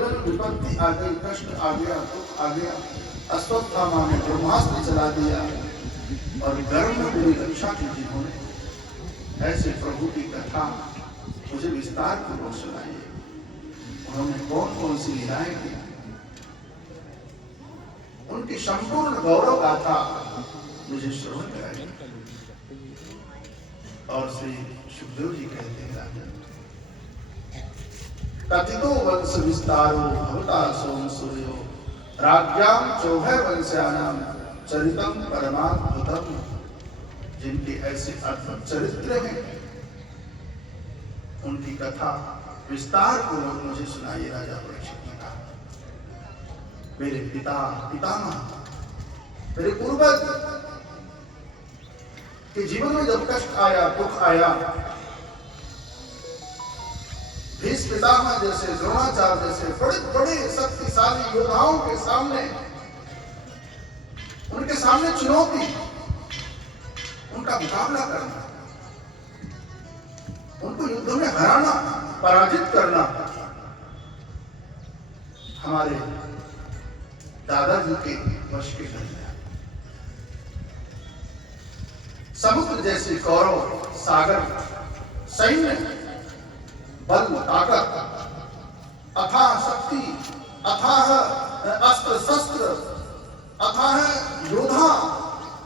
जीवन विपत्ति आ गई, कष्ट आ गया, दुख आ गया, अश्वत्थामा ने ब्रह्मास्त्र चला दिया और गर्भ में मेरी रक्षा की जिन्होंने, ऐसे प्रभु की कथा मुझे विस्तार पूर्वक सुनाइए। उन्होंने कौन कौन सी लीलाएं की, उनकी संपूर्ण गौरव गाथा मुझे श्रवण कराइए। और श्री सुखदेव जी कहते हैं, राजन कथितो वंश विस्तारो भवता सोम सूर्यो राज्ञाम चौभय वंश्यानाम चरितम परमाद्भुतम। जिनके ऐसे अद्भुत चरित्र हैं, उनकी कथा विस्तार पूर्वक मुझे सुनाइए। राजा परीक्षित ने कहा, मेरे पिता पितामह, मेरे पूर्वज के जीवन में जब कष्ट आया, दुख आया, भीष्म पितामह जैसे, द्रोणाचार्य जैसे बड़े बड़े शक्तिशाली योद्धाओं के सामने, उनके सामने चुनौती, उनका मुकाबला करना, उनको युद्ध में हराना, पराजित करना, हमारे दादाजी के वश के नहीं है। समुद्र जैसे कौरव, सागर, सैन्य, बल, ताकत, अथाह शक्ति, अथाह अस्त्र शस्त्र, अथाह योद्धा,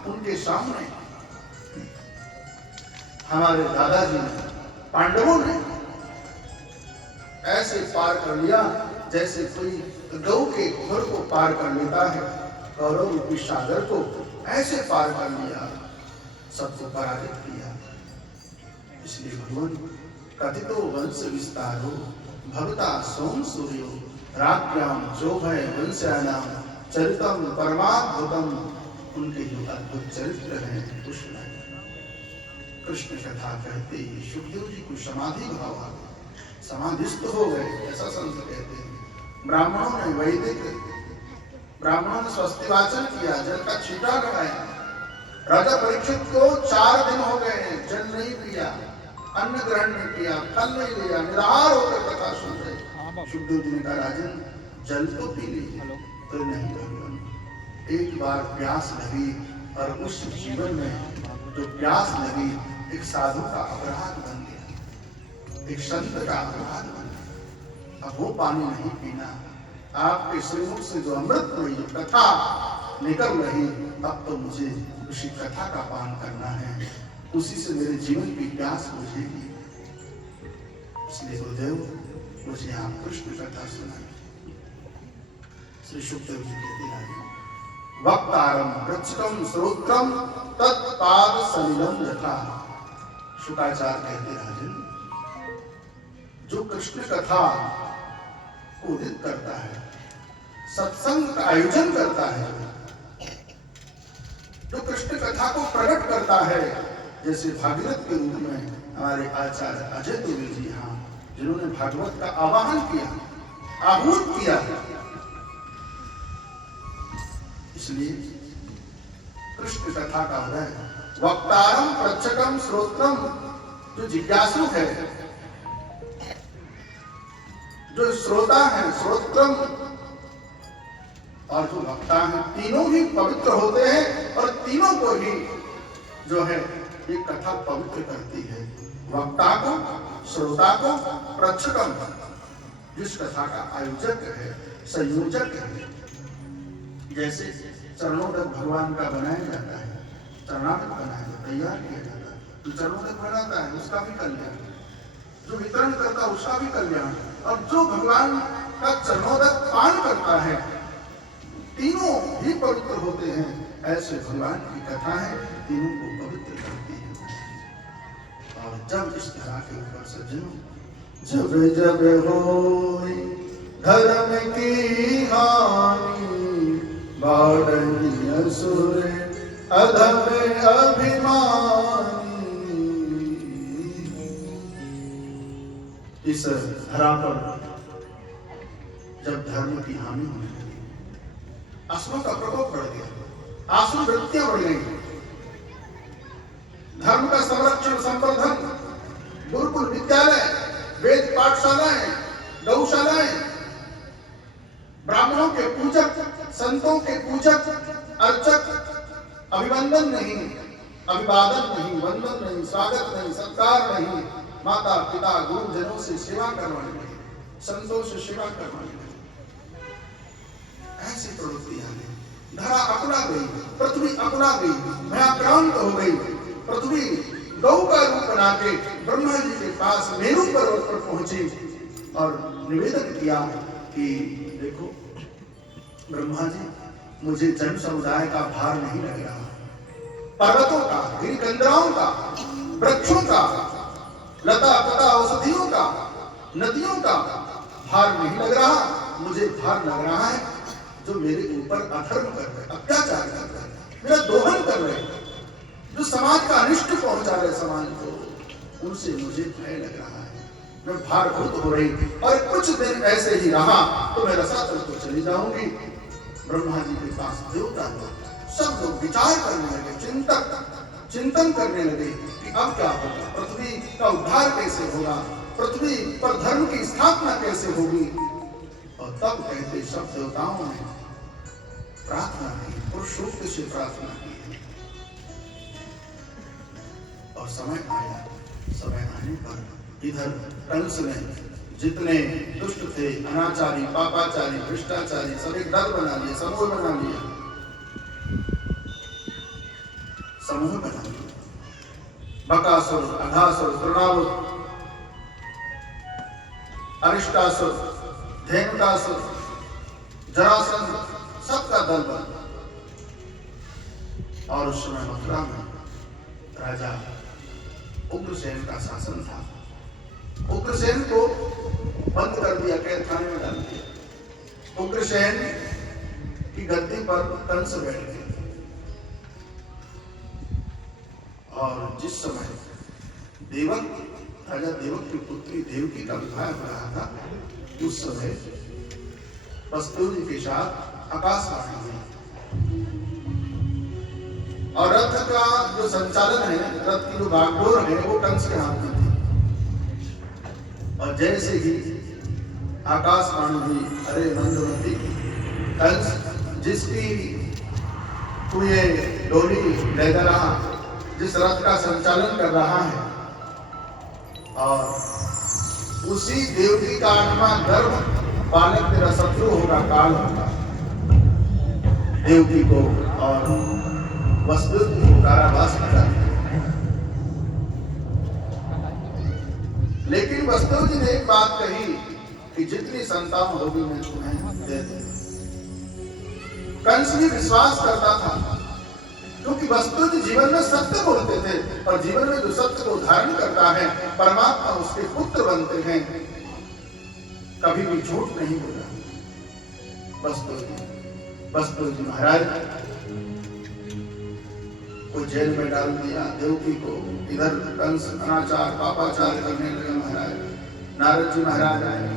उनके सामने हमारे दादाजी ने, पांडवों ने ऐसे पार कर लिया जैसे कोई गौ के घोर को पार कर लेता है, कौरव रूपी सागर को ऐसे पार कर लिया, सबको पराजित किया। इसलिए भगवान कथितो वंश विस्तारो भवता सोम सूर्यो राज्ञाम चौभय वंश्यानाम चरितम परमाद्भुतम। उनके जो अद्भुत चरित्र हैं कुछ नहीं। कृष्ण कथा कहते ही सुखदेव जी को समाधि भाव आ गया, समाधिस्थ हो गए, ऐसा संत कहते हैं। ब्राह्मणों ने वैदिक ब्राह्मणों ने स्वस्ति वाचन किया, जल का छींटा लगाया। राजा परीक्षित को 4 दिन हो गए, जल नहीं पिया, अन्न ग्रहण नहीं किया, फल नहीं लिया, निराहार होकर कथा सुन रहे। सुखदेव जी ने कहा, राजन जल तो पी लीजिए। तो नहीं भगवान, एक बार प्यास लगी और उस जीवन में जो प्यास लगी एक साधु का अपराध बन गया, एक संत का अपराध बन गया। अब वो पानी नहीं पीना, आपके श्रीमुख से जो अमृतमयी कथा निकल रही, अब तो मुझे उसी कथा का पान करना है, उसी से मेरे जीवन की प्यास बुझेगी। इसलिए गुरुदेव मुझे आप कृष्ण कथा सुनाइए। श्री सुखदेव जी कहते हैं, वक्तारम वृक्षकम श्रोत्रम तत्पाद सलिलम यथा। शुकाचार्य कहते, राजन जो कृष्ण कथा को उदित करता है, सत्संग का आयोजन करता है, जो कृष्ण कथा को प्रकट करता है, जैसे भागवत के रूप में हमारे आचार्य अजय देवी जी यहाँ, जिन्होंने भागवत का आवाहन किया, आहूत किया। इसलिए कृष्ण कथा का उदय वक्तारम प्रचकम श्रोत्रम, जो जिज्ञासु है, जो श्रोता है, श्रोत्रम, और जो वक्ता है, तीनों ही पवित्र होते हैं और तीनों को ही जो है ये कथा पवित्र करती है। वक्ता को, श्रोता को, प्रचकम, जिस कथा का आयोजक है, संयोजक है। जैसे चरणों तक भगवान का बनाया जाता है, चरणागत बनाया जाता, तैयार किया जाता है, जो चरणों तक बनाता है उसका भी कल्याण, जो वितरण करता है उसका भी कल्याण, और जो भगवान का चरणों तक पान करता है, तीनों ही पवित्र होते हैं। ऐसे भगवान की कथा है, तीनों को पवित्र करती है। और जब इस तरह के ऊपर सज्जनों, जब जब होई धर्म की हानि, बाढ़ी असुर अधम अभिमानी। इस धरा पर जब धर्म की हानि होने लगी, असुरों का प्रकोप बढ़ गया, आसुर वृत्तियां बढ़ गई, धर्म का संरक्षण संवर्धन, गुरुकुल विद्यालय, वेद पाठशालाएं, गौशालाएं, संतों के पूजक अर्चक अभिवंदन नहीं, अभिवादन नहीं, वंदन नहीं, स्वागत नहीं, सत्कार नहीं, माता पिता गुरुजनों से सेवा करवाने लगे, संतों से सेवा करवाने लगे। ऐसी प्रवृत्तियां हैं। धरा अपना गई, पृथ्वी अपना गई, भयाक्रांत हो गई। पृथ्वी गौ का रूप बना के ब्रह्मा जी के पास मेरू पर्वत पर पहुंची और निवेदन किया कि देखो ब्रह्मा जी, मुझे जन समुदाय का भार नहीं लग रहा, पर्वतों का, गिरिकंदराओं का, वृक्षों का, लता पता औषधियों का, नदियों का भार नहीं लग रहा। मुझे भार लग रहा है जो मेरे ऊपर अधर्म कर रहे, अत्याचार कर रहे, मेरा दोहन कर रहे, जो समाज का अनिष्ट पहुंचा रहे समाज को, उनसे मुझे भय लग रहा है। मैं भारभूत हो रही और कुछ दिन ऐसे ही रहा तो मैं रसातल को चली जाऊंगी। ब्रह्मा जी के पास देवता लोग सब लोग विचार करने लगे, चिंतन करने लगे कि अब क्या होगा, पृथ्वी का उद्धार कैसे होगा, पृथ्वी पर धर्म की स्थापना कैसे होगी। और तब कहते सब देवताओं ने प्रार्थना की, पुरुषोक्त से प्रार्थना की। और समय आया, समय आने पर इधर कंस ने जितने दुष्ट थे, अनाचारी, पापाचारी, भ्रष्टाचारी, सब एक दल बना लिया, समूह बना लिया, समूह बना लिया। बकासुर, अघासुर, तृणावुर, अरिष्टासुर, धेनुकासुर, जरासंध, सबका दल बना। और उस समय मथुरा में राजा उग्रसेन का शासन था। उग्रसेन को बंद कर दिया, कैद खाने में डाल दिया। उग्रसेन की गद्दी पर कंस बैठ गए। और जिस समय देवक, राजा देवक की पुत्री देवकी का विवाह हो रहा था, उस समय वसुदेव जी के साथ आकाशवाणी हुई और रथ का जो संचालन है, रथ की जो बागडोर है, वो कंस के हाथ में थी। और जैसे ही आकाशवाणी हुई, अरे मंदमती, कंस जिसकी तू ये डोली ले जा रहा, जिस रथ का संचालन कर रहा है, और उसी देवकी का 8वां गर्भ बालक तेरा शत्रु होगा, काल होगा। देवकी को और वसुदेव जी को कारावास में डाल दिया। लेकिन वसुदेव जी ने एक बात कही कि जितनी संतान होगी मैं तुम्हें दे दूंगा। कंस भी विश्वास करता था, क्योंकि वसुदेव जी जीवन में सत्य बोलते थे, और जीवन में जो सत्य को धारण करता है, परमात्मा उसके पुत्र बनते हैं। कभी भी झूठ नहीं बोला वसुदेव जी महाराज को जेल में डाल दिया, देवकी को। इधर कंस अनाचार पापाचार करने लगे। महाराज नारद जी महाराज आए,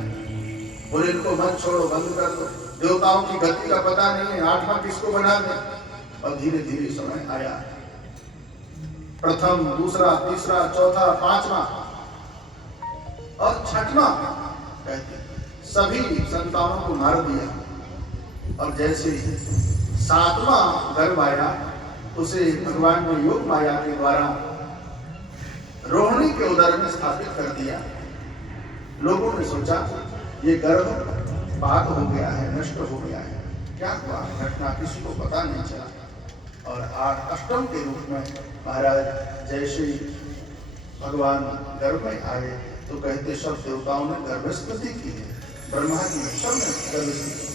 बोले इनको मत छोड़ो, बंद कर दो, देवताओं की गति का पता नहीं है, 8वां किसको बना दे। और धीरे धीरे समय आया, प्रथम, दूसरा, तीसरा, चौथा, 5वां और 6वां कहते सभी संतानों को मार दिया। और जैसे 7वां गर्भ आया, उसे भगवान ने योग माया के द्वारा रोहिणी के उदर में स्थापित कर दिया। लोगों ने सोचा ये गर्भ पाक हो गया है, नष्ट हो गया है, क्या हुआ घटना किसी को पता नहीं चला। और 8वें के रूप में महाराज जैसे भगवान गर्भ में आए तो कहते सब देवताओं ने गर्भस्तुति की है, ब्रह्मा जी ने सबने गर्भस्तुति।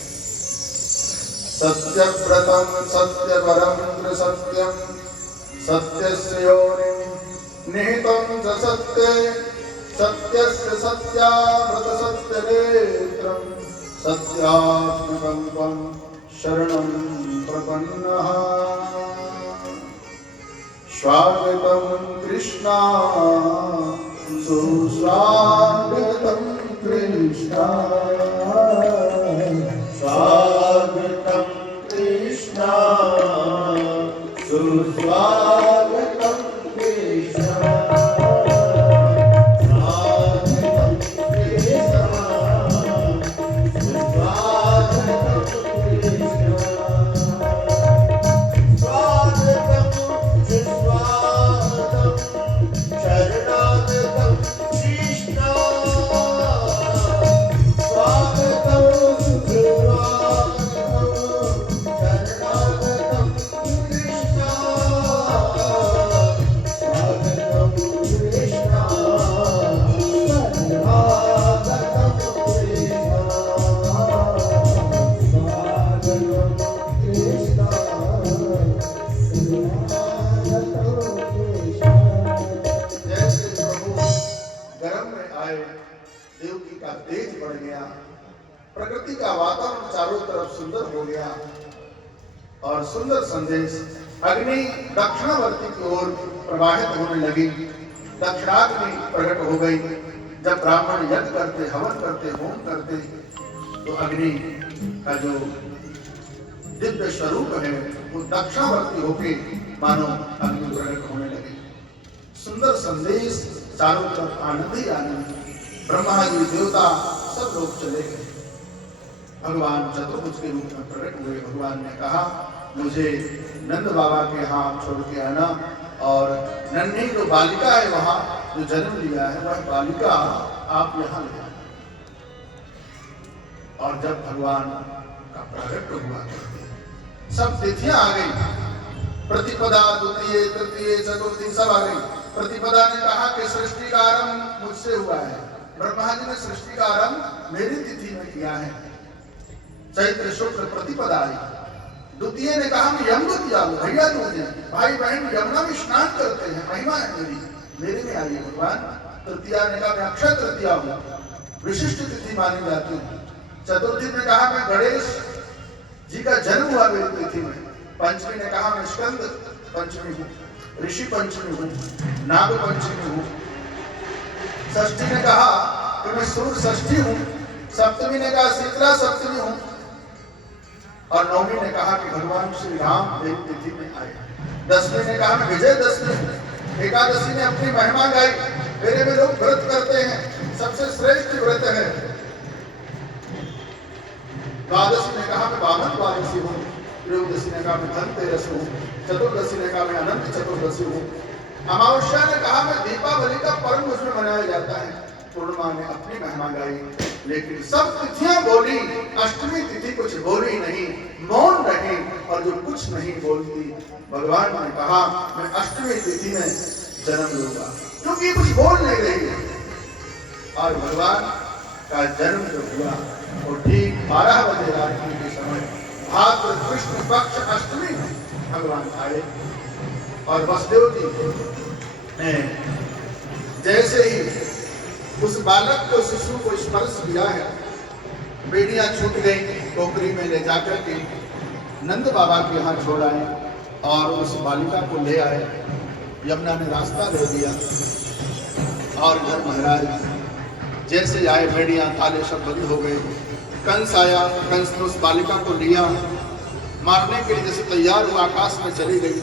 सत्यव्रतम सत्यवरमिंद्र सत्यम सत्यस्य योनिं निहितं च सत्ये सत्यस्य सत्याव्रत सत्यनेत्रं सत्यात्मकं त्वं शरणं प्रपन्नः। स्वागतं कृष्णा सुस्वागतं कृष्णा स्वागतं कृष्णा सुस्वागतं कृष्णा स्वागतं कृष्णा सुस्वागतं कृष्णा। प्रकृति का वातावरण चारों तरफ सुंदर हो गया और सुंदर संदेश अग्नि दक्षिणावर्ती की ओर प्रवाहित होने लगी। दक्षिणाग्नि प्रकट हो गई। जब ब्राह्मण यज्ञ करते, हवन करते, होम करते, तो अग्नि का जो दिव्य स्वरूप है वो दक्षिणावर्ती होके मानो अग्नि प्रकट होने लगे। सुंदर संदेश, चारों तरफ आनंद ही आनंद। ब्रह्मा जी, देवता सब लोग चले गए। भगवान चतुर्भुज के रूप में प्रकट हुए। भगवान ने कहा, मुझे नंद बाबा के यहाँ छोड़ के आना और नन्ही जो बालिका है वहां जो जन्म लिया है वह बालिका आप यहाँ ले आना। और जब भगवान का प्रकट हुआ सब तिथियां आ गई। प्रतिपदा, द्वितीय, तृतीय, चतुर्थी सब आ गई। प्रतिपदा ने कहा कि सृष्टि का आरंभ मुझसे हुआ है। ब्रह्मा जी ने सृष्टि का आरंभ मेरी तिथि में किया है। चैत्र शुक्ल प्रतिपदा आई। द्वितीय ने कहा मैं यमुना हूँ, भैया दूजे भाई बहन यमुना में स्नान करते हैं, महिमा है मेरे में आई है भगवान। तृतीया ने कहा मैं अक्षय तृतीया हूँ, विशिष्ट तिथि मानी जाती है। चतुर्थी ने कहा मैं गणेश जी का जन्म हुआ मेरी तिथि में। पंचमी ने कहा मैं स्कंद पंचमी हूँ, ऋषि पंचमी हूँ, नाग पंचमी हूँ। षष्ठी ने कहा कि मैं सूर्य षष्ठी हूँ। सप्तमी ने कहा शीतला सप्तमी हूँ। और नौवीं ने कहा कि भगवान श्री राम मेरी तिथि में आए। दसवीं ने कहा मैं विजयदशमी। एकादशी ने अपनी महिमा गाई, मेरे में लोग व्रत करते हैं, सबसे श्रेष्ठ व्रत है। द्वादशी ने कहा मैं वामन द्वादशी हूँ। त्रयोदशी ने कहा मैं धनतेरस हूँ। चतुर्दशी ने कहा मैं अनंत चतुर्दशी हूँ। अमावस्या ने कहा मैं दीपावली का पर्व मुझमें मनाया जाता है। पूर्णिमा ने अपनी महिमा गाई, लेकिन सब तिथियां बोली, अष्टमी तिथि कुछ बोली नहीं, मौन रही। और जो कुछ नहीं बोलती, भगवान ने कहा मैं अष्टमी तिथि में जन्म लूंगा, क्योंकि कुछ बोल नहीं रही है। और भगवान का जन्म जो हुआ वो ठीक 12 बजे रात्रि के समय भाद्र कृष्ण पक्ष अष्टमी में भगवान आए। और वसुदेव जी ने जैसे ही उस बालक को, शिशु को स्पर्श किया है, बेड़ियां छूट गई। टोकरी में ले जाकर के नंद बाबा के यहाँ छोड़ आए और उस बालिका को ले आए। यमुना ने रास्ता दे दिया और घर महाराज जैसे आए, बेड़ियां ताले सब बंद हो गए। कंस आया, कंस ने उस बालिका को लिया, मारने के लिए जैसे तैयार हुआ, आकाश में चली गई।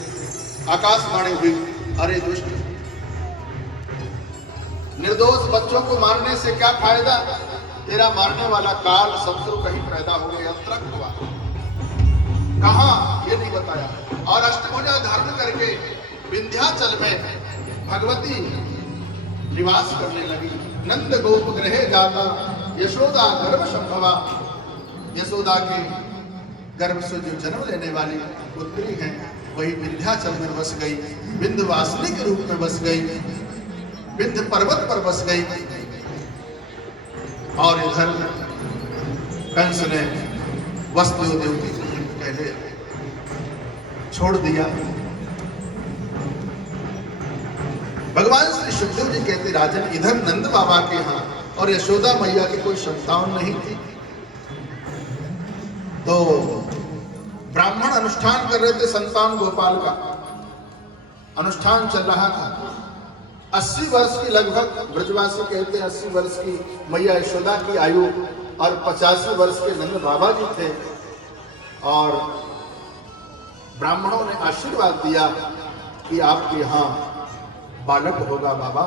आकाशवाणी हुई, अरे दुष्ट, निर्दोष बच्चों को मारने से क्या फायदा? तेरा मारने वाला काल शत्रु कहीं पैदा हो गया, अंतरक हुआ, कहां ये नहीं बताया। और अष्टभुजा धारण करके विंध्याचल में भगवती निवास करने लगी। नंद गोप गृहे जाता, यशोदा गर्भ संभवा। यशोदा के गर्भ से जो जन्म लेने वाली पुत्री है वही विंध्याचल में बस गई, विंध्यवासिनी के रूप में बस गई, विंध्य पर्वत पर बस गई। और इधर कंस ने वसुदेव की पहले छोड़ दिया। भगवान श्री सुखदेव जी कहते, राजन इधर नंद बाबा के यहाँ और यशोदा मैया की कोई संतान नहीं थी, तो ब्राह्मण अनुष्ठान कर रहे थे, संतान गोपाल का अनुष्ठान चल रहा था। 80 वर्ष की लगभग ब्रजवासी कहते हैं 80 वर्ष की मैया यशोदा की आयु और 85 वर्ष के नंद बाबा जी थे। और ब्राह्मणों ने आशीर्वाद दिया कि आपके यहाँ बालक होगा बाबा।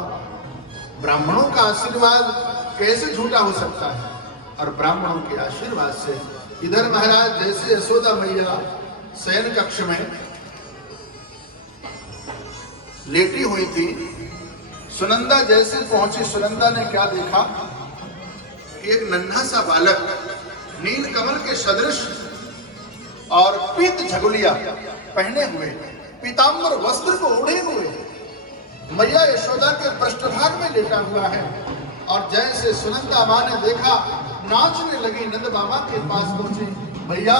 ब्राह्मणों का आशीर्वाद कैसे झूठा हो सकता है? और ब्राह्मणों के आशीर्वाद से इधर महाराज जैसे यशोदा मैया शयन कक्ष में लेटी हुई थी, सुनंदा जैसे पहुंची, सुनंदा ने क्या देखा? एक नन्हा सा बालक नील कमल के सदृश और पीत झगुलिया पहने हुए, पीतांबर वस्त्र को ओढ़े हुए मैया यशोदा के पृष्ठभाग में लेटा हुआ है। और जैसे सुनंदा मां ने देखा, नाचने लगी, नंद बाबा के पास पहुंची, भैया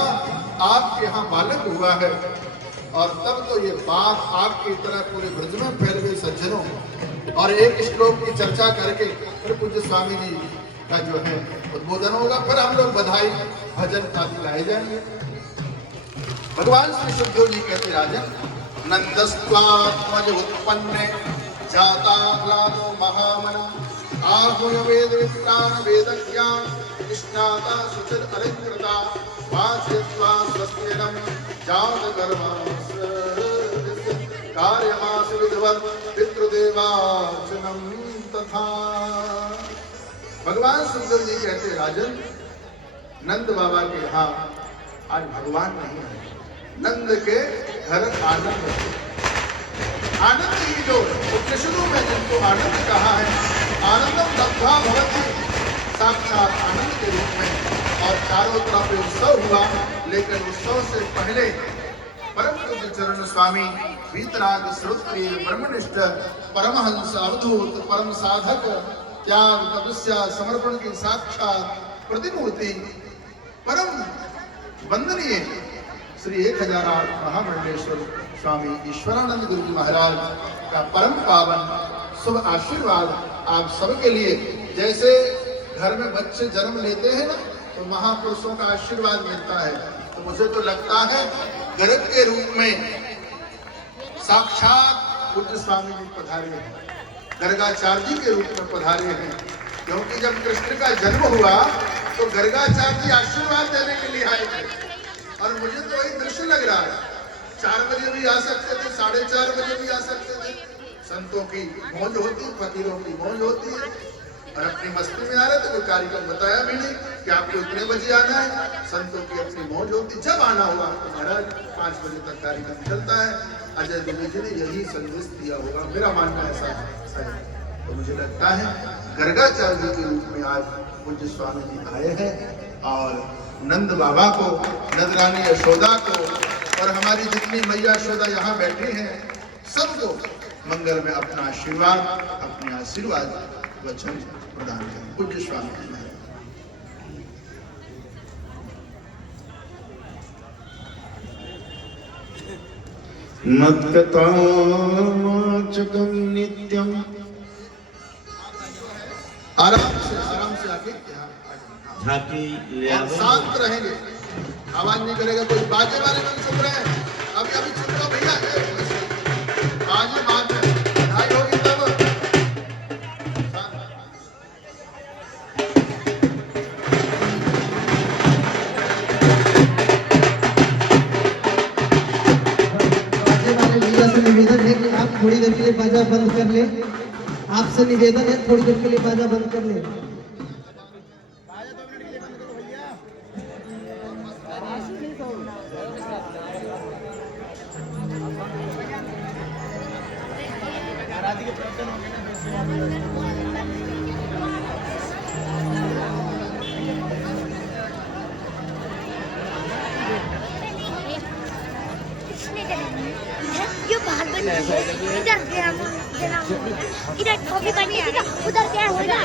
आपके यहाँ बालक हुआ है। और तब तो ये बात आपकी तरह पूरे ब्रज में फैल गई सज्जनों। और एक श्लोक की चर्चा करके फिर पूज्य स्वामी जी का जो है उद्बोधन होगा, फिर हम लोग बधाई भजन आदि गाए जाएंगे। भगवान श्री सुखदेव जी कहते राजन, नंदस्त्वात्मज उत्पन्ने जाता ह्लादो महामना आहुय वेद वित्राण वेदज्ञा कृष्णाता सुचिर अलंकृता वाचयत्वा स्वस्तिरम जात गर्भास कार्यमास विधवत पितृदेवार्चनम तथा। भगवान सुखदेव जी कहते राजन, नंद बाबा के यहाँ आज भगवान नहीं है, नंद के घर आनंद है। आनंद ही जो उपनिषदों में जिनको आनंद कहा है, आनंदम लब्धा भवति, साक्षात आनंद के रूप में। और चारों तरफ उत्सव हुआ, लेकिन उत्सव से पहले परम पूज्य चरण स्वामी वीतराग श्रोत्रिय ब्रह्मनिष्ठ परमहंस अवधूत परम साधक त्याग तपस्या समर्पण की साक्षात प्रतिमूर्ति परम वंदनीय श्री 1008 महामंडलेश्वर स्वामी ईश्वरानंद गुरु जी महाराज का परम पावन शुभ आशीर्वाद आप सबके लिए। जैसे घर में बच्चे जन्म लेते हैं ना, तो महापुरुषों का आशीर्वाद मिलता है, तो मुझे तो लगता है गर्भ के रूप में साक्षात पूज्य स्वामी जी पधारे हैं, गर्गाचार्य जी के रूप में पधारे हैं। क्योंकि जब कृष्ण का जन्म हुआ तो गर्गाचार्य जी आशीर्वाद देने के लिए आए थे, और मुझे तो वही दृश्य लग रहा है। 4 बजे भी आ सकते थे, 4:30 बजे भी आ सकते थे। संतों की मौज होती, फकीरों की मौज होती है, और अपनी मस्ती में आ रहे थे, कोई कार्यक्रम बताया भी नहीं कि आपको इतने बजे आना है। संतों की अपनी मौज होती, जब आना हुआ तो महाराज 5 बजे तक कार्यक्रम चलता है। अजय देवी जी ने यही संदेश दिया होगा, मेरा मानना ऐसा है। तो मुझे लगता है गर्गाचार्य जी के रूप में आज पूज्य स्वामी जी आए हैं, और नंद बाबा को, नंदरानी यशोदा को, और हमारी जितनी मैया यशोदा यहाँ बैठी हैं, सबको मंगल में अपना आशीर्वाद, अपने आशीर्वाद वचन प्रदान करें। पूज्य स्वामी जी महाराज। मत्कथाचकं नित्यं, आराम से आके झांकी ले आओ, शांत रहेंगे, आवाज नहीं करेगा कोई। बाजे वाले लोग चुप रहे, अभी चुप रहो भैया, बाजे बाद में ढाई होगी तब। बाजे वाले भैया से निवेदन है कि आप थोड़ी देर के लिए बाजा बंद कर ले। आपसे निवेदन है थोड़ी देर के लिए बाजा बंद कर ले। ये बाहर बन इधर गया इधर टॉफी करनी है, उधर क्या होगा,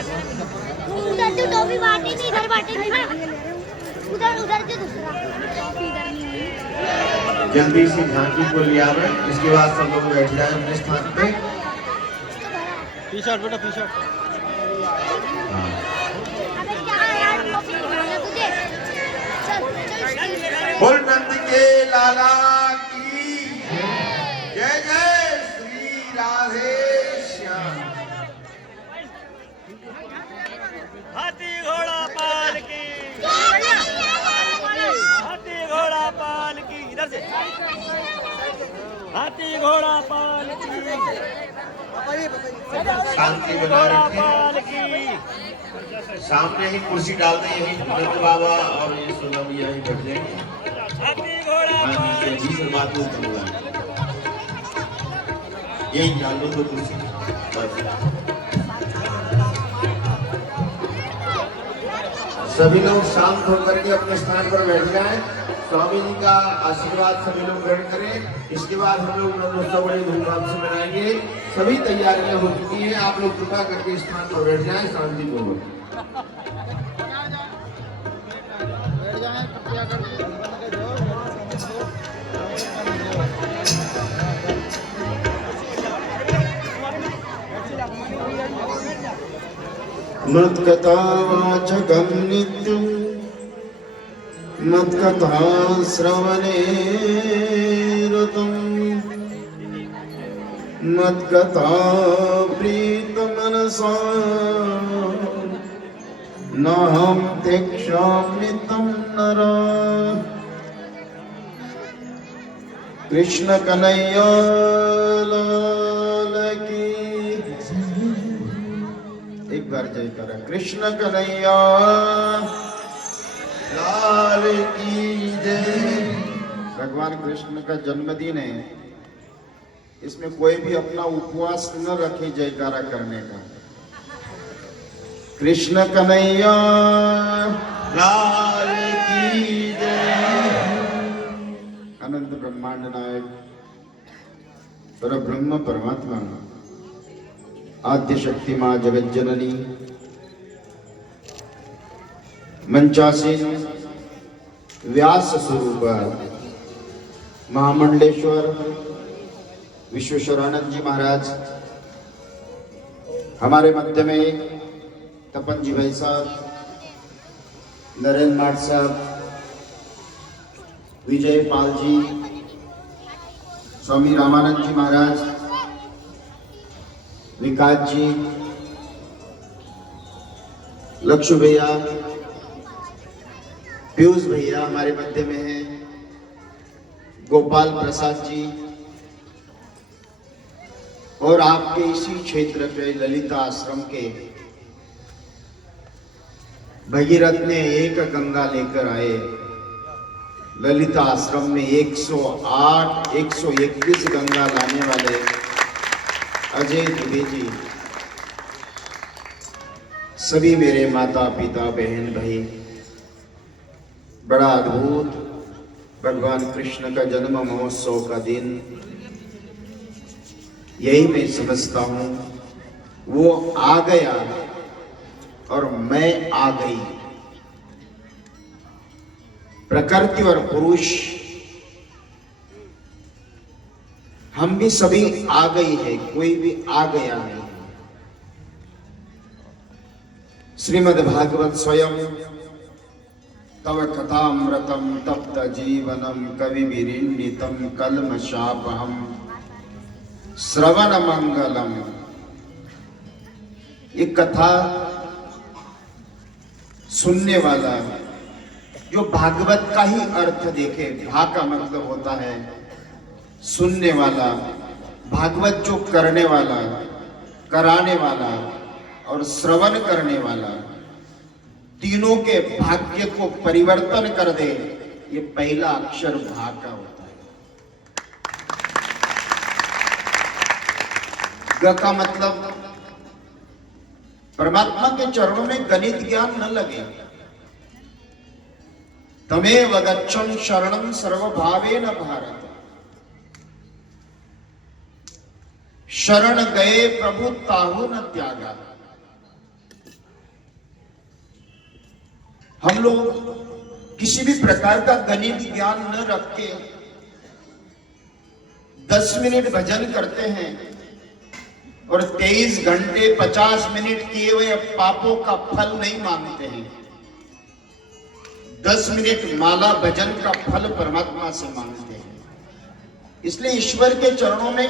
उधर तो टॉफी बांटे नहीं, इधर बांटे नहीं, उधर जो दूसरा जल्दी से झांकी को ले आवे। इसके बाद सब लोग बैठ जाए अपने स्थान पे। पीछे बेटा पीछे। अबे क्या यार, टॉफी बनाना तुझे, चल बोल नंद के लाला की जय, जय श्री राधे श्याम। हाथी घोड़ा पाल की, हाथी घोड़ा पाल की, इधर से हाथी घोड़ा पाल की, शांति बना घोड़ा रखें। पाल की। सामने ही कुर्सी डाल दें, यही नंद बाबा और ये सोना भैया ही बैठ जाएंगे। हाथी घोड़ा पाल की। जी से बात होगा, यही डाल दो कुर्सी बस। सभी लोग शांत होकर के अपने स्थान पर बैठ जाएं। स्वामी जी का आशीर्वाद सभी लोग ग्रहण करें। इसके बाद हम लोग नवोत्सव बड़े धूमधाम से मनाएंगे। सभी तैयारियां हो चुकी हैं, आप लोग कृपा करके स्थान पर बैठ जाएं शांतिपूर्वक। मत्कथावाचकं नित्यं मत्कथा श्रवणे रतं मत्कथा प्रीतमनसा नाहं त्यक्ष्यामि तं नरा। कृष्ण कन्हैया लाल की, एक बार जय करा। कृष्ण कन्हैया लाल की जय। भगवान कृष्ण का जन्मदिन है, इसमें कोई भी अपना उपवास न रखे जयकारा करने का। कृष्ण कन्हैया लाल की जय। अनंत ब्रह्मांड नायक पर ब्रह्म परमात्मा आद्य शक्ति मां जगत जननी मंचासीन व्यास स्वरूप महामंडलेश्वर विश्वेश्वरानंद जी महाराज हमारे मध्य में, तपन जी भाई साहब, नरेंद्र माठ साहब, विजय पाल जी, स्वामी रामानंद जी महाराज, विकास जी, लक्ष्य भैया, पीयूष भैया हमारे मध्य में हैं, गोपाल प्रसाद जी, और आपके इसी क्षेत्र के ललिता आश्रम के भगीरथ ने एक गंगा लेकर आए। ललिता आश्रम में 108, 121 गंगा लाने वाले अजय दुबे जी, सभी मेरे माता पिता बहन भाई, बड़ा अद्भुत भगवान कृष्ण का जन्म महोत्सव का दिन, यही मैं समझता हूं। वो आ गया और मैं आ गई। प्रकृति और पुरुष हम भी सभी आ गई है, कोई भी आ गया नहीं। श्रीमद् भागवत स्वयं तव कथामृतम तप्त जीवनम कवि विरिंडितम कल्मषापहम श्रवण मंगलम। ये कथा सुनने वाला जो भागवत का ही अर्थ देखे, भा का मतलब होता है सुनने वाला, भागवत जो करने वाला, कराने वाला और श्रवण करने वाला, तीनों के भाग्य को परिवर्तन कर दे, ये पहला अक्षर भा का होता है। ग का मतलब परमात्मा के चरणों में गणित ज्ञान न लगे। तमेव गच्छं शरणं सर्वभावेन भारत। शरण गए प्रभु ताहु न त्यागा। हम लोग किसी भी प्रकार का गणित ज्ञान न रख के 10 मिनट भजन करते हैं और 23 घंटे 50 मिनट किए हुए पापों का फल नहीं मांगते हैं। 10 मिनट माला भजन का फल परमात्मा से मांगते हैं। इसलिए ईश्वर के चरणों में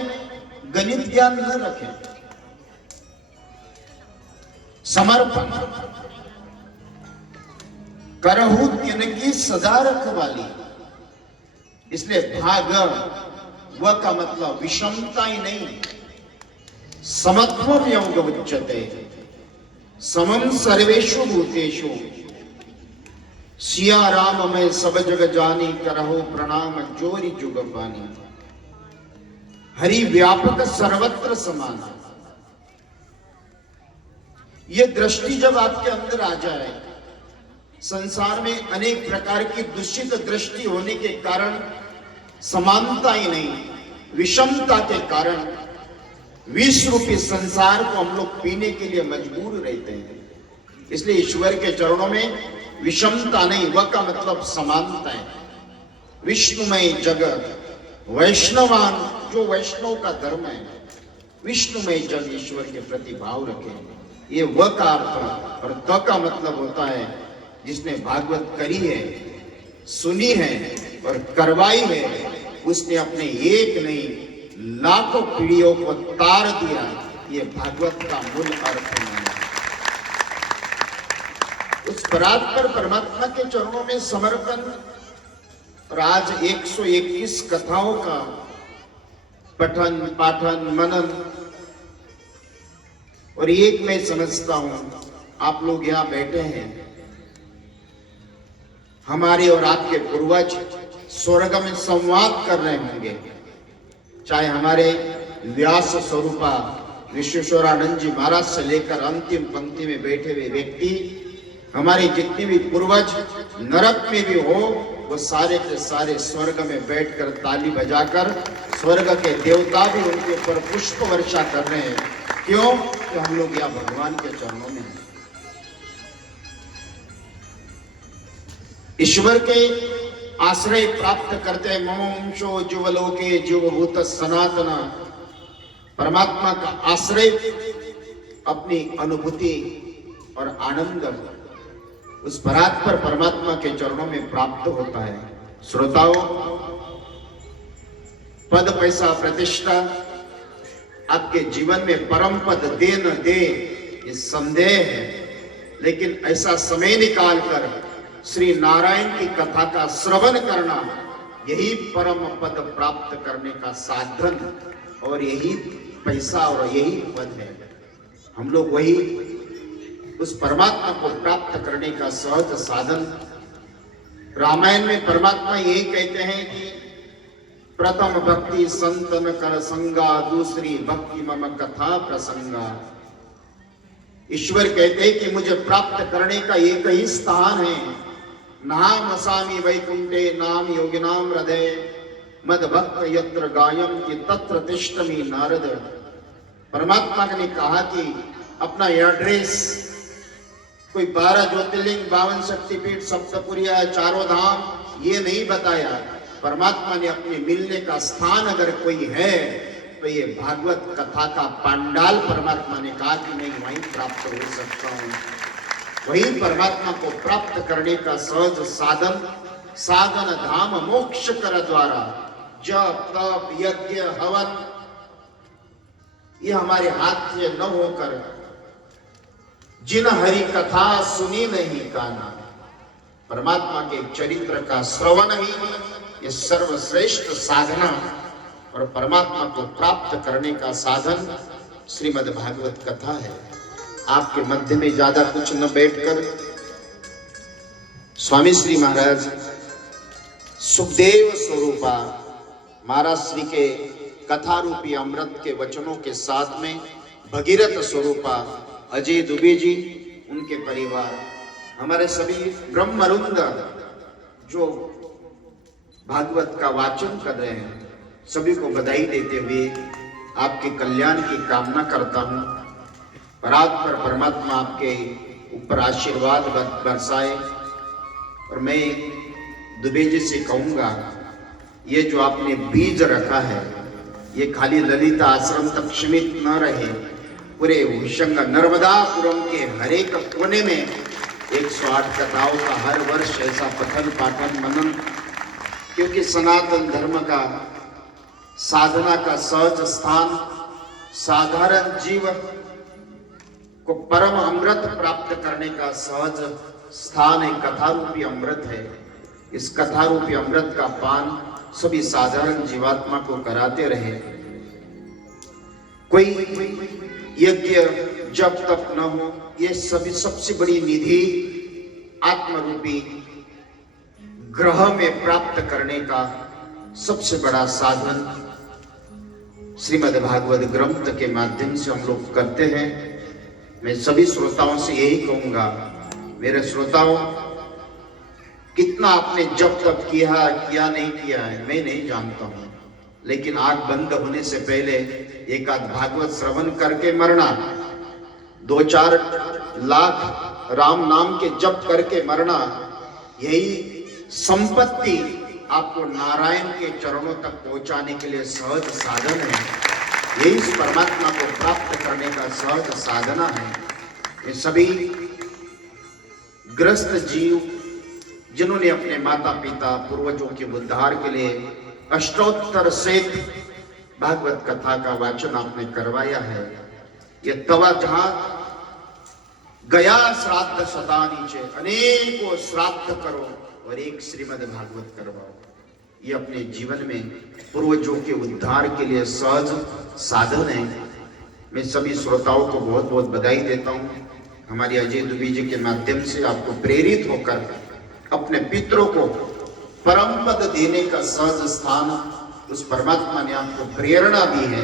गणित ज्ञान न रखें। समर्पण करहु तिनकी सदा रखवाली। इसलिए भाग व का मतलब विषमता ही नहीं, समत्वम योग उच्यते। समम सर्वेषु भूतेषु सिया राम मैं सब जग जानी, करहो प्रणाम जोरी जुग पानी। हरि व्यापक सर्वत्र समाना। ये दृष्टि जब आपके अंदर आ जाए, संसार में अनेक प्रकार की दूषित दृष्टि होने के कारण समानता ही नहीं, विषमता के कारण विष रूपी संसार को हम लोग पीने के लिए मजबूर रहते हैं। इसलिए ईश्वर के चरणों में विषमता नहीं, वह का मतलब समानता है। विष्णुमय जगत वैष्णवान, जो वैष्णव का धर्म है, विष्णुमय जग ईश्वर के प्रति भाव रखे। ये व का अर्थ और त का मतलब होता है जिसने भागवत करी है, सुनी है और करवाई है, उसने अपने एक नहीं लाखों पीढ़ियों को तार दिया। ये भागवत का मूल अर्थ है। उस परात्पर परमात्मा के चरणों में समर्पण और आज 121 कथाओं का पठन पाठन मनन, और एक मैं समझता हूं आप लोग यहां बैठे हैं, हमारे और आपके पूर्वज स्वर्ग में संवाद कर रहे होंगे। चाहे हमारे व्यास स्वरूपा विश्वेश्वरानंद जी महाराज से लेकर अंतिम पंक्ति में बैठे हुए व्यक्ति, हमारे जितने भी पूर्वज नरक में भी हो, वो सारे के सारे स्वर्ग में बैठकर ताली बजाकर स्वर्ग के देवता भी उनके ऊपर पुष्प वर्षा कर रहे हैं। क्यों? कि हम लोग यहाँ भगवान के चरणों में हैं। ईश्वर के आश्रय प्राप्त करते ममोंशो जीवलोके जीवभूत सनातना, परमात्मा का आश्रय अपनी अनुभूति और आनंद उस परात्पर परमात्मा के चरणों में प्राप्त होता है। श्रोताओं, पद पैसा प्रतिष्ठा आपके जीवन में परम पद दे न दे ये संदेह है, लेकिन ऐसा समय निकालकर श्री नारायण की कथा का श्रवण करना यही परम पद प्राप्त करने का साधन और यही पैसा और यही पद है। हम लोग वही उस परमात्मा को प्राप्त करने का सहज साधन। रामायण में परमात्मा यही कहते हैं कि प्रथम भक्ति संतन कर संगा, दूसरी भक्ति मम कथा प्रसंगा। ईश्वर कहते हैं कि मुझे प्राप्त करने का एक ही स्थान है, नाम असामी वैकुंठे नाम योगिनाम हृदय मद भक्त यत्र गायम कि तत्र तिष्ठमि नारद। परमात्मा ने कहा कि अपना एड्रेस कोई 12 ज्योतिर्लिंग 52 शक्तिपीठ सप्तपुरिया चारों धाम ये नहीं बताया। परमात्मा ने अपने मिलने का स्थान अगर कोई है तो ये भागवत कथा का पांडाल परमात्मा ने कहा कि मैं वहीं प्राप्त हो सकता हूँ। वही परमात्मा को प्राप्त करने का सहज साधन साधन धाम मोक्ष कर द्वारा जप तप यज्ञ हवन ये हमारे हाथ से न होकर जिन हरि कथा सुनी नहीं काना, परमात्मा के चरित्र का श्रवण ही ये सर्वश्रेष्ठ साधना और परमात्मा को प्राप्त करने का साधन श्रीमद् भागवत कथा है। आपके मध्य में ज्यादा कुछ न बैठकर स्वामी श्री महाराज सुखदेव स्वरूपा महाराज श्री के कथा रूपी अमृत के वचनों के साथ में भगीरथ स्वरूपा अजय दुबे जी, उनके परिवार, हमारे सभी ब्रह्मरुंद जो भागवत का वाचन कर रहे हैं, सभी को बधाई देते हुए आपके कल्याण की कामना करता हूं। परात्पर परमात्मा आपके ऊपर आशीर्वाद बरसाए। और मैं दुबे जी से कहूंगा, ये जो आपने बीज रखा है ये खाली ललिता आश्रम तक सीमित न रहे, पूरे होशंगा नर्मदापुरम के हर एक कोने में 108 कथाओं का हर वर्ष ऐसा पठन पाठन मनन, क्योंकि सनातन धर्म का साधना का सहज स्थान साधारण जीव को परम अमृत प्राप्त करने का सहज स्थान एक कथा रूपी अमृत है। इस कथा रूपी अमृत का पान सभी साधारण जीवात्मा को कराते रहे। कोई यज्ञ जब तक न हो, ये सभी सबसे बड़ी निधि आत्मरूपी ग्रह में प्राप्त करने का सबसे बड़ा साधन श्रीमद् भागवत ग्रंथ के माध्यम से हम लोग करते हैं। मैं सभी श्रोताओं से यही कहूंगा, मेरे श्रोताओं, कितना आपने जब तक किया नहीं किया है मैं नहीं जानता हूं, लेकिन आंख बंद होने से पहले एक आध भागवत श्रवण करके मरना, 2-4 लाख राम नाम के जप करके मरना, यही संपत्ति आपको नारायण के चरणों तक पहुंचाने के लिए सहज साधन है। यही इस परमात्मा को प्राप्त करने का सहज साधना है। ये सभी ग्रस्त जीव जिन्होंने अपने माता पिता पूर्वजों के उद्धार के लिए अष्टोत्तर से भागवत कथा का वाचन आपने करवाया है, ये तवा जहां गया श्राद्ध सदा नीचे, अनेकों श्राद्ध करो और एक श्रीमद् भागवत करवाओ। ये अपने जीवन में पूर्वजों के उद्धार के लिए सहज साधन है। मैं सभी श्रोताओं को बहुत बहुत बधाई देता हूँ। हमारी अजय दुबे जी के माध्यम से आपको प्रेरित होकर अपने पितरों को परम पद देने का सहज स्थान उस परमात्मा ने आपको प्रेरणा दी है,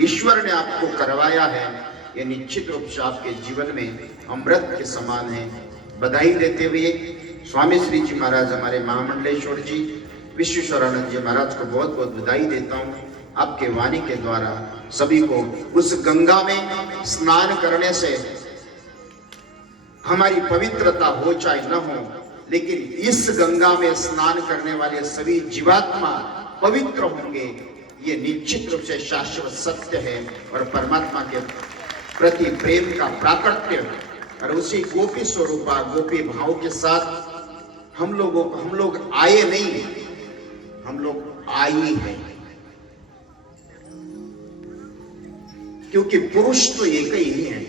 ईश्वर ने आपको करवाया है। ये निश्चित रूप से आपके जीवन में अमृत के समान है। बधाई देते हुए स्वामी श्री जी महाराज, हमारे महामंडलेश्वर जी, विश्वेश्वरानंद जी महाराज को बहुत बहुत बधाई देता हूँ। आपके वाणी के द्वारा सभी को उस गंगा में स्नान करने से हमारी पवित्रता हो चाहे न हो, लेकिन इस गंगा में स्नान करने वाले सभी जीवात्मा पवित्र होंगे, ये निश्चित रूप से शाश्वत सत्य है। और परमात्मा के प्रति प्रेम का प्राकट्य और उसी गोपी स्वरूपा गोपी भाव के साथ हम लोग आए नहीं, हम लोग आई हैं, क्योंकि पुरुष तो एक ही है,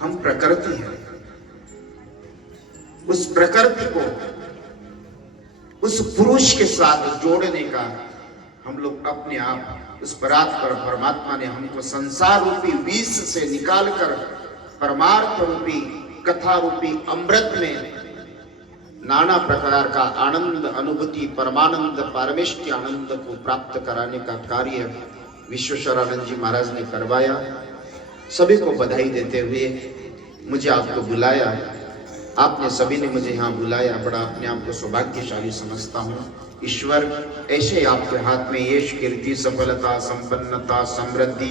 हम प्रकृति हैं। उस प्रकृति को उस पुरुष के साथ जोड़ने का हम लोग अपने आप उस परात्पर परमात्मा ने हमको संसार रूपी विष से निकालकर परमार्थ रूपी कथा रूपी अमृत में नाना प्रकार का आनंद अनुभूति परमानंद पारमेष्टि आनंद को प्राप्त कराने का कार्य विश्वेश्वरानंद जी महाराज ने करवाया। सभी को बधाई देते हुए मुझे आपको बुलाया, आपने सभी ने मुझे यहाँ बुलाया, बड़ा अपने आप को सौभाग्यशाली समझता हूँ। ईश्वर ऐसे आपके हाथ में यश कीर्ति सफलता संपन्नता समृद्धि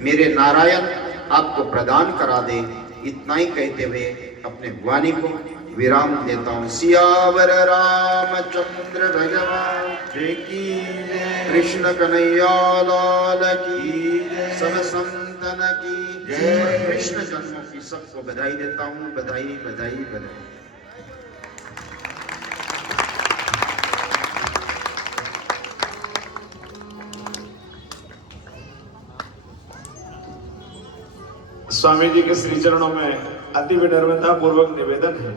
मेरे नारायण आपको प्रदान करा दे। इतना ही कहते हुए अपने वाणी को विराम देता हूँ। सियावर रामचंद्र भगवान की कृष्ण कन्हैया लाल की सब संतन की जय। कृष्ण जन्मों की सबको बधाई देता हूँ। बधाई बधाई बधाई। स्वामी जी के श्री चरणों में अति विनम्रता पूर्वक निवेदन है।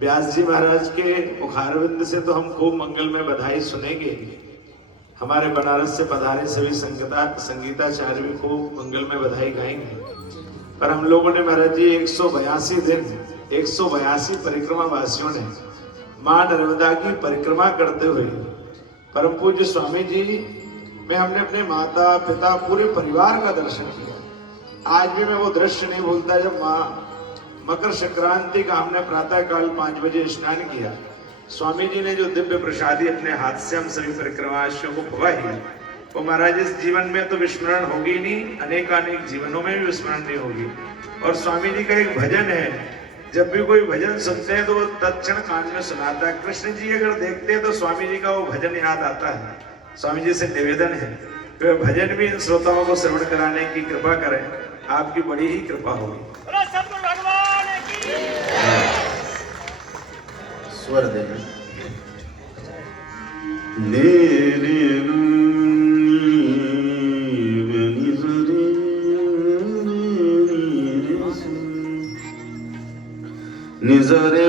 व्यास जी महाराज के मुखारविंद से तो हम खूब मंगल में बधाई सुनेंगे। हमारे बनारस से पधारे सभी संगीताचार्य भी खूब मंगल में बधाई गाएंगे। पर हम लोगों ने महाराज जी 182 दिन 182 परिक्रमा वासियों ने मां नर्मदा की परिक्रमा करते हुए परम पूज्य स्वामी जी में हमने अपने माता पिता पूरे परिवार का दर्शन किया। आज भी मैं वो दृश्य नहीं भूलता जब मकर संक्रांति का हमने प्रातः काल 5 बजे स्नान किया। स्वामी जी ने जो दिव्य प्रसादी अपने हाथ से हम सभी परिक्रमावासियों को खवाई, वो महाराज इस जीवन में तो विस्मरण होगी नहीं, अनेकानेक जीवनों में भी विस्मरण नहीं होगी। और स्वामी जी का एक भजन है, जब भी कोई भजन सुनते हैं तो वो तत्क्षण कान में सुनाता है। कृष्ण जी अगर देखते हैं तो स्वामी जी का वो भजन याद आता है। स्वामी जी से निवेदन है वे भजन भी इन श्रोताओं को श्रवण कराने की कृपा करें, आपकी बड़ी ही कृपा होगी। स्वर देना। निजरे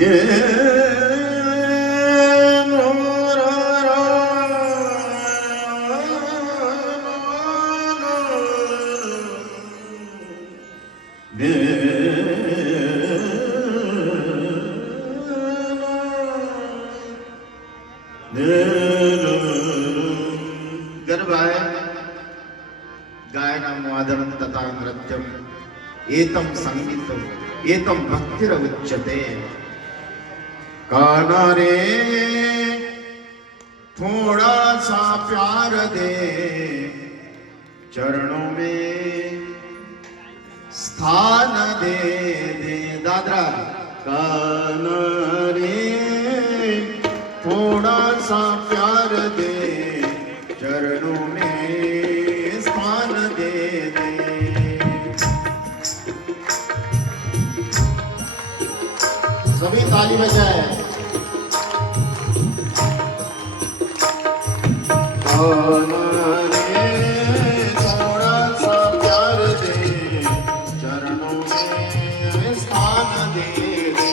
गर्भाय गायनम वादनम तथा नृत्यम एतम संगीतम एतम भक्तिरुच्यते। काना रे थोड़ा सा प्यार दे, चरणों में स्थान दे दे। दादरा काना रे थोड़ा सा प्यार दे, चरणों में स्थान दे दे। सभी ताली बजाए। थोड़ा सा प्यार दे, चरणों में स्थान दे दे।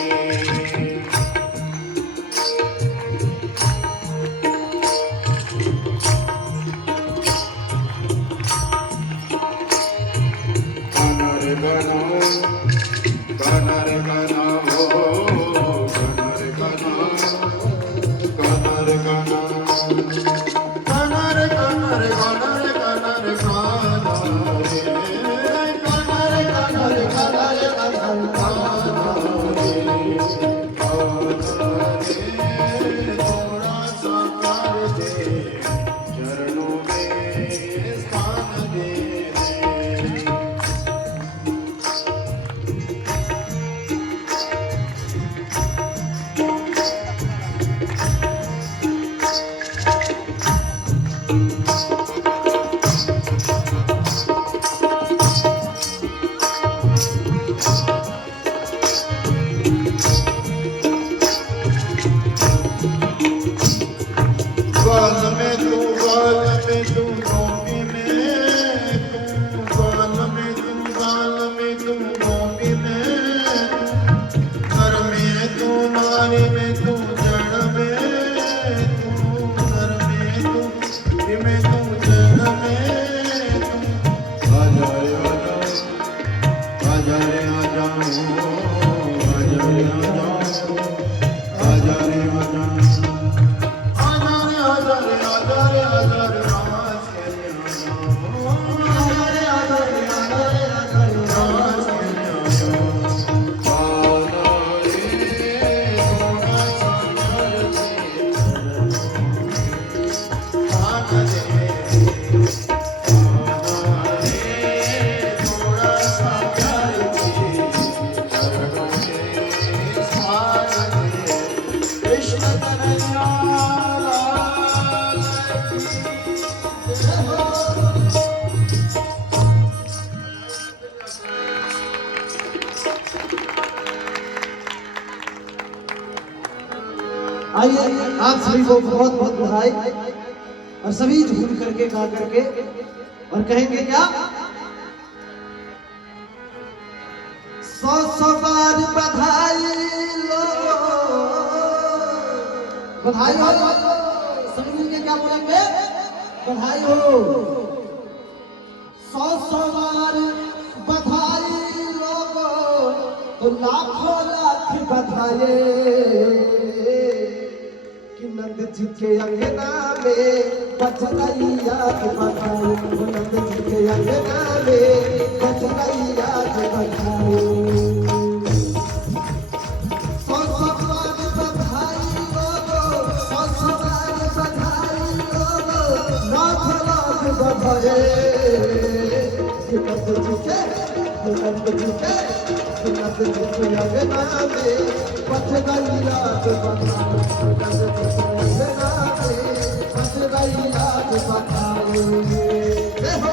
आइए आप सभी को बहुत बहुत बधाई। और सभी झूम करके गा करके और कहेंगे क्या, 100 बार बधाई लो, बधाई हो। सभी मिलके क्या बोलेंगे, बधाई हो। 100 बार बधाई लोगो तो लाखों लाख बधाई। कि नंद जी के अंगना में बजरैया के बधाई, नंद जी के अंगना में बजरैया के बधाई। 100 बार बधाई लोगो, 100 बार बधाई लोगो, लाख लाख बधाई। कि नंद जी के, नंद जी के, नंद जी के अंगना में बजरैया के बधाई, नंद जी के अंगना में बजरैया के बधाई। जय हो।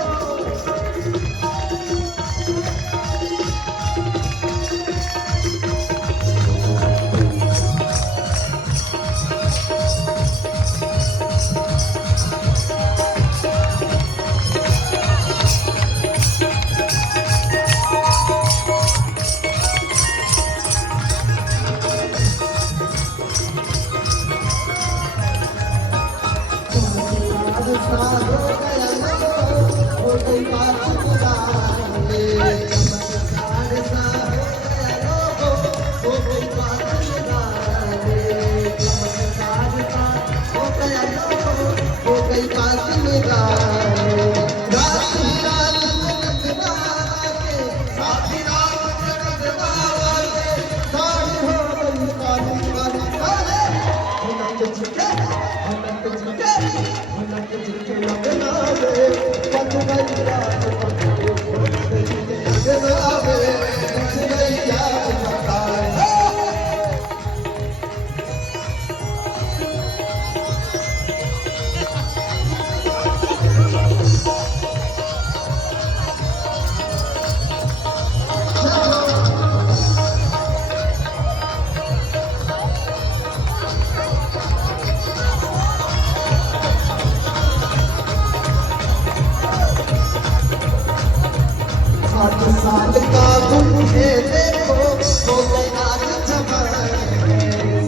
साल का मुझे देखो हो गया जवान,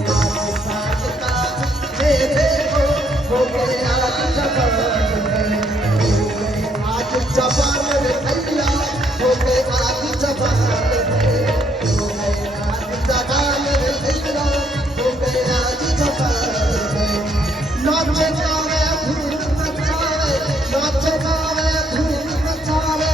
7 साल का मुझे देखो हो गया जवान, आज जवान रे भैया हो गए आज जवान, हो गए आज जवान रे भैया हो गए आज जवान, नाचे गावे धूम मचावे, नाचे गावे धूम मचावे,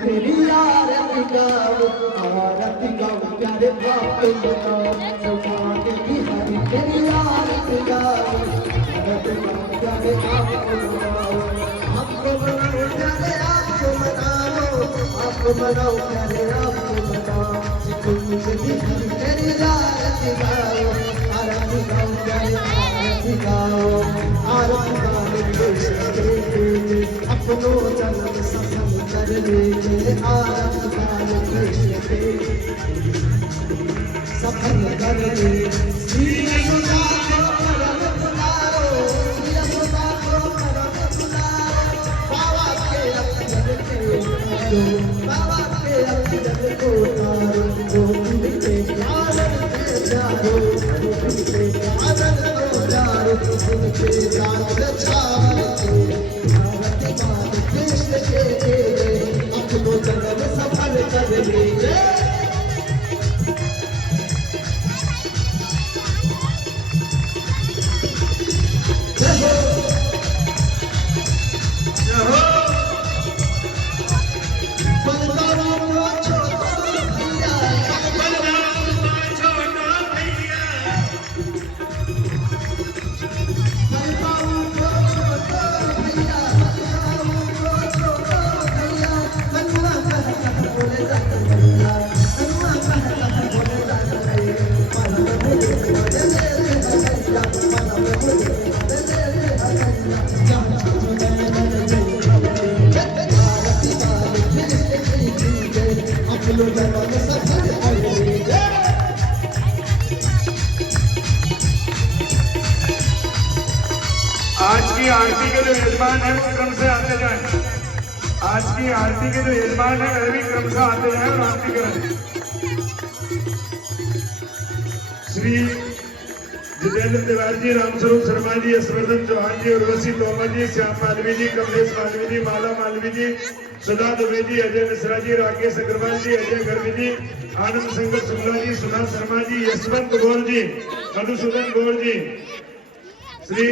तेरी आरती गाओ, आरती गाओ प्यारे बाप गाओ, तेरी आरती गाओ, आरती गाओ प्यारे बाप गाओ, आपको मनाओ प्यारे आपको मनाओ, आपको मनाओ प्यारे आपको मनाओ, तेरी आरती गाओ, आरती गाओ प्यारे आरती गाओ, आरती गाओ अपनो जन्म सफल कर ले, आरती गाओ कृष्ण के सफल कर ले, श्री यशोदा को परम बुलाओ, श्री यशोदा को परम बुलाओ, बाबा के अक्षर के तारो, बाबा के अक्षर को तारो, गोविंद के आनंद के जारो, गोविंद के आनंद को जारो, उनके जान छावर के कृष्ण के अपनो जन्म सफल कर ले। आरती के जो यजमान है वो क्रम से आते जाए। आज की आरती के जो यजमान है वे भी क्रम से आते जाए और आरती करें। श्री जितेंद्र तिवारी जी, रामस्वरूप शर्मा जी, यशवर्धन चौहान जी, उर्वशी तोमर जी, श्याम मालवी जी, कमलेश मालवी जी, माला मालवी जी, सुधा दुबे जी, अजय मिश्रा जी, राकेश अग्रवाल जी, अजय गर्वी जी, आनंद शंकर शुक्ला जी, सुना शर्मा जी, यशवंत गौर जी, मधुसूदन गौर जी, श्री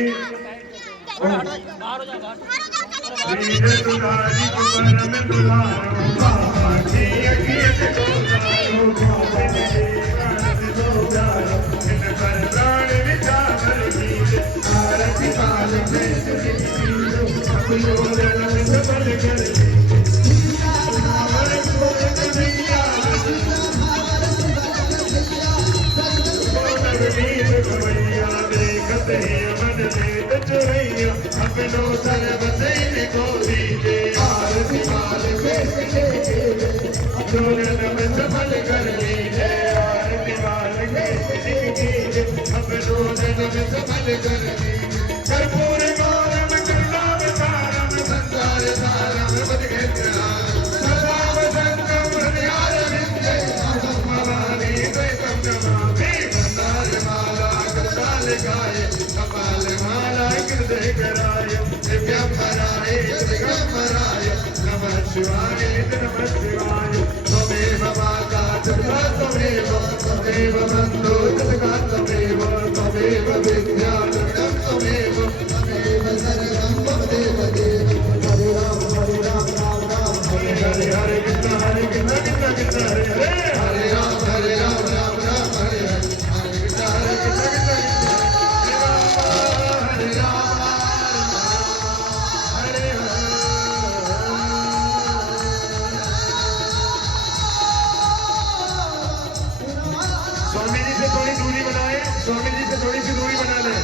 स्वामी जी से थोड़ी दूरी बनाए, स्वामी जी से थोड़ी सी दूरी बना लें।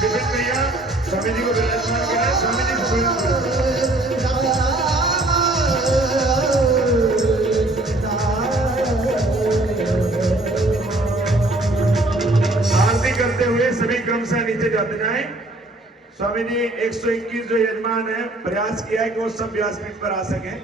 विपिन भैया स्वामी जी को विराजमान कराए, स्वामी जी से आरती करते हुए सभी क्रम से नीचे जाते जाएं। स्वामी जी 121 जो यजमान है प्रयास किया है कि वो सब व्यासपीठ पर आ सके।